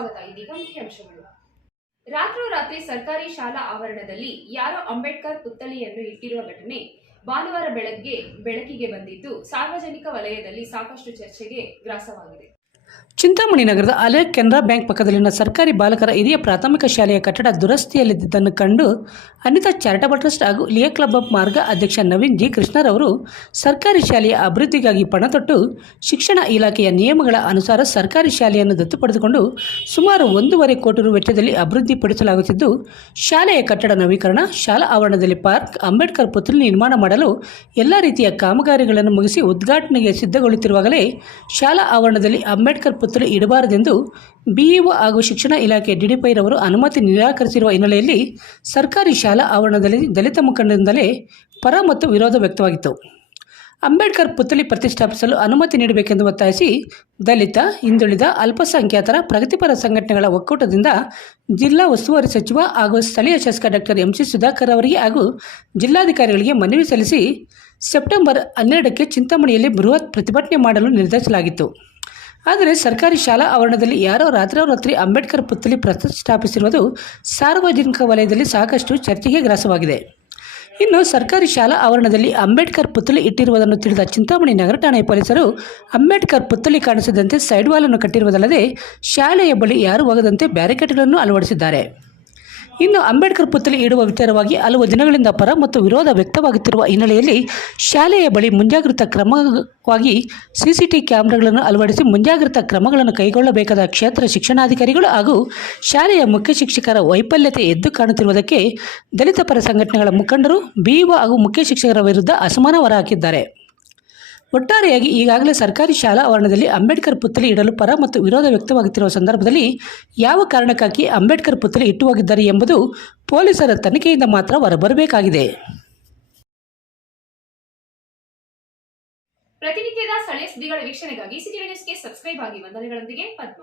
ಸ್ವಾಗತ. ಇದೀಗ ಮುಖ್ಯಾಂಶಗಳು. ರಾತ್ರೋರಾತ್ರಿ ಸರ್ಕಾರಿ ಶಾಲಾ ಆವರಣದಲ್ಲಿ ಯಾರೋ ಅಂಬೇಡ್ಕರ್ ಪುತ್ಥಳಿಯನ್ನು ಇಟ್ಟಿರುವ ಘಟನೆ ಭಾನುವಾರ ಬೆಳಕಿಗೆ ಬಂದಿದ್ದು ಸಾರ್ವಜನಿಕ ವಲಯದಲ್ಲಿ ಸಾಕಷ್ಟು ಚರ್ಚೆಗೆ ಗ್ರಾಸವಾಗಿದೆ. ಚಿಂತಾಮಣಿ ನಗರದ ಹಳೆ ಕೆನರಾ ಬ್ಯಾಂಕ್ ಪಕ್ಕದಲ್ಲಿನ ಸರ್ಕಾರಿ ಬಾಲಕರ ಹಿರಿಯ ಪ್ರಾಥಮಿಕ ಶಾಲೆಯ ಕಟ್ಟಡ ದುರಸ್ತಿಯಲ್ಲಿದ್ದನ್ನು ಕಂಡು ಅನಿತಾ ಚಾರಿಟಬಲ್ ಟ್ರಸ್ಟ್ ಹಾಗೂ ಲಿಯಾ ಕ್ಲಬ್ ಆಫ್ ಮಾರ್ಗ ಅಧ್ಯಕ್ಷ ನವೀನ್ ಜಿ ಕೃಷ್ಣರವರು ಸರ್ಕಾರಿ ಶಾಲೆಯ ಅಭಿವೃದ್ಧಿಗಾಗಿ ಪಣ ತೊಟ್ಟು ಶಿಕ್ಷಣ ಇಲಾಖೆಯ ನಿಯಮಗಳ ಅನುಸಾರ ಸರ್ಕಾರಿ ಶಾಲೆಯನ್ನು ದತ್ತು ಪಡೆದುಕೊಂಡು ಸುಮಾರು 1.5 ಕೋಟಿ ರು ವೆಚ್ಚದಲ್ಲಿ ಅಭಿವೃದ್ಧಿಪಡಿಸಲಾಗುತ್ತಿದ್ದು, ಶಾಲೆಯ ಕಟ್ಟಡ ನವೀಕರಣ, ಶಾಲಾ ಆವರಣದಲ್ಲಿ ಪಾರ್ಕ್, ಅಂಬೇಡ್ಕರ್ ಪುತ್ಥಳಿ ನಿರ್ಮಾಣ ಮಾಡಲು ಎಲ್ಲ ರೀತಿಯ ಕಾಮಗಾರಿಗಳನ್ನು ಮುಗಿಸಿ ಉದ್ಘಾಟನೆಗೆ ಸಿದ್ಧಗೊಳ್ಳುತ್ತಿರುವಾಗಲೇ ಶಾಲಾ ಆವರಣದಲ್ಲಿ ಅಂಬೇಡ್ಕರ್ ಪುತ್ಥಳಿ ಇಡಬಾರದೆಂದು ಬಿಇಒ ಹಾಗೂ ಶಿಕ್ಷಣ ಇಲಾಖೆ ಡಿಡಿಪೈರವರು ಅನುಮತಿ ನಿರಾಕರಿಸಿರುವ ಹಿನ್ನೆಲೆಯಲ್ಲಿ ಸರ್ಕಾರಿ ಶಾಲಾ ಆವರಣದಲ್ಲಿ ದಲಿತ ಮುಖಂಡರಿಂದಲೇ ಪರ ಮತ್ತು ವಿರೋಧ ವ್ಯಕ್ತವಾಗಿತ್ತು. ಅಂಬೇಡ್ಕರ್ ಪುತ್ಥಳಿ ಪ್ರತಿಷ್ಠಾಪಿಸಲು ಅನುಮತಿ ನೀಡಬೇಕೆಂದು ಒತ್ತಾಯಿಸಿ ದಲಿತ, ಹಿಂದುಳಿದ, ಅಲ್ಪಸಂಖ್ಯಾತರ ಪ್ರಗತಿಪರ ಸಂಘಟನೆಗಳ ಒಕ್ಕೂಟದಿಂದ ಜಿಲ್ಲಾ ಉಸ್ತುವಾರಿ ಸಚಿವ ಹಾಗೂ ಸ್ಥಳೀಯ ಶಾಸಕ ಡಾಕ್ಟರ್ ಎಂಸಿ ಸುಧಾಕರ್ ಅವರಿಗೆ ಹಾಗೂ ಜಿಲ್ಲಾಧಿಕಾರಿಗಳಿಗೆ ಮನವಿ ಸಲ್ಲಿಸಿ ಸೆಪ್ಟೆಂಬರ್ 12ಕ್ಕೆ ಚಿಂತಾಮಣಿಯಲ್ಲಿ ಬೃಹತ್ ಪ್ರತಿಭಟನೆ ಮಾಡಲು ನಿರ್ಧರಿಸಲಾಗಿತ್ತು. ಆದರೆ ಸರ್ಕಾರಿ ಶಾಲಾ ಆವರಣದಲ್ಲಿ ಯಾರೋ ರಾತ್ರೋರಾತ್ರಿ ಅಂಬೇಡ್ಕರ್ ಪುತ್ಥಳಿ ಪ್ರತಿಷ್ಠಾಪಿಸಿರುವುದು ಸಾರ್ವಜನಿಕ ವಲಯದಲ್ಲಿ ಸಾಕಷ್ಟು ಚರ್ಚೆಗೆ ಗ್ರಾಸವಾಗಿದೆ. ಇನ್ನು ಸರ್ಕಾರಿ ಶಾಲಾ ಆವರಣದಲ್ಲಿ ಅಂಬೇಡ್ಕರ್ ಪುತ್ಥಳಿ ಇಟ್ಟಿರುವುದನ್ನು ತಿಳಿದ ಚಿಂತಾಮಣಿ ನಗರ ಠಾಣೆ ಪೊಲೀಸರು ಅಂಬೇಡ್ಕರ್ ಪುತ್ಥಳಿ ಕಾಣಿಸದಂತೆ ಸೈಡ್ ವಾಲ್ ಅನ್ನು ಕಟ್ಟಿರುವುದಲ್ಲದೆ ಶಾಲೆಯ ಬಳಿ ಯಾರೂ ಹೋಗದಂತೆ ಬ್ಯಾರಿಕೇಡ್ಗಳನ್ನು ಅಳವಡಿಸಿದ್ದಾರೆ. ಇನ್ನು ಅಂಬೇಡ್ಕರ್ ಪುತ್ಥಳಿ ಇಡುವ ವಿಚಾರವಾಗಿ ಹಲವು ದಿನಗಳಿಂದ ಪರ ಮತ್ತು ವಿರೋಧ ವ್ಯಕ್ತವಾಗುತ್ತಿರುವ ಹಿನ್ನೆಲೆಯಲ್ಲಿ ಶಾಲೆಯ ಬಳಿ ಮುಂಜಾಗ್ರತಾ ಕ್ರಮವಾಗಿ ಸಿಸಿಟಿವಿ ಕ್ಯಾಮೆರಾಗಳನ್ನು ಅಳವಡಿಸಿ ಮುಂಜಾಗ್ರತಾ ಕ್ರಮಗಳನ್ನು ಕೈಗೊಳ್ಳಬೇಕಾದ ಕ್ಷೇತ್ರ ಶಿಕ್ಷಣಾಧಿಕಾರಿಗಳು ಹಾಗೂ ಶಾಲೆಯ ಮುಖ್ಯ ಶಿಕ್ಷಕರ ವೈಫಲ್ಯತೆ ಎದ್ದು ಕಾಣುತ್ತಿರುವುದಕ್ಕೆ ದಲಿತ ಪರ ಸಂಘಟನೆಗಳ ಮುಖಂಡರು ಬಿಇಒ ಹಾಗೂ ಮುಖ್ಯ ಶಿಕ್ಷಕರ ವಿರುದ್ಧ ಅಸಮಾನ ಹೊರಹಾಕಿದ್ದಾರೆ. ಒಟ್ಟಾರೆಯಾಗಿ ಈಗಾಗಲೇ ಸರ್ಕಾರಿ ಶಾಲಾ ಆವರಣದಲ್ಲಿ ಅಂಬೇಡ್ಕರ್ ಪುತ್ಥಳಿ ಇಡಲು ಪರ ಮತ್ತು ವಿರೋಧ ವ್ಯಕ್ತವಾಗುತ್ತಿರುವ ಸಂದರ್ಭದಲ್ಲಿ ಯಾವ ಕಾರಣಕ್ಕಾಗಿ ಅಂಬೇಡ್ಕರ್ ಪುತ್ಥಳಿ ಇಟ್ಟು ಹೋಗಿದ್ದಾರೆ ಎಂಬುದು ಪೊಲೀಸರ ತನಿಖೆಯಿಂದ ಮಾತ್ರ ಹೊರಬರಬೇಕಾಗಿದೆ. ಪ್ರತಿನಿತ್ಯದ ಸ್ಥಳೀಯ ಸುದ್ದಿಗಳ ವೀಕ್ಷಣೆಗಾಗಿ ಸಿಟಿ ನ್ಯೂಸ್ಗೆ ಸಬ್ಸ್ಕ್ರೈಬ್ ಆಗಿ. ವಂದನೆಗಳೊಂದಿಗೆ ಪದ್ಮ.